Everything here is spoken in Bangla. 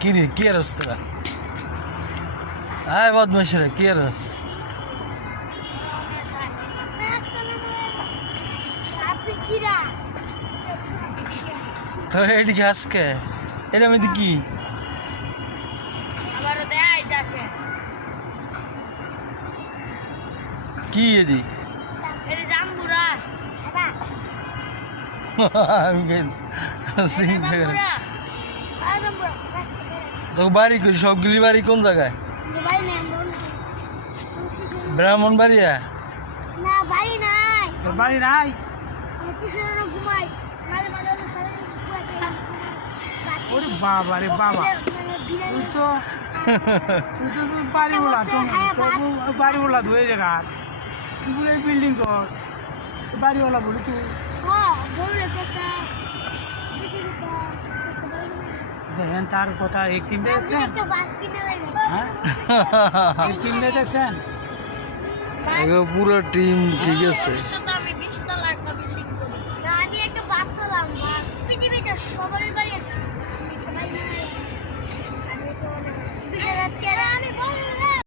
কি রে কি আর তোরা? আয় বদমাইশরা কি আর তোরা এদিকে আজকে এটা মধ্যে কি কি এডি তো বাড়ি করি সবগুলি বাড়ি কোন জায়গায়? ব্রাহ্মণবাড়িয়া। না বাড়ি নাই, তোর বাড়ি নাই? কিশোর ঘুমাই মাঝে মাঝে ওরে বাবা রে বাবা, তুই তো বাড়িওয়ালা, তো বাড়িওয়ালা ধুয়ে জায়গা তুই এই বিল্ডিং কর বাড়িওয়ালা বলি তুই। দেখেন তার কথা এক টিম দেখছেন, হ্যাঁ এক টিম দেখছেন পুরো টিম ঠিক আছে।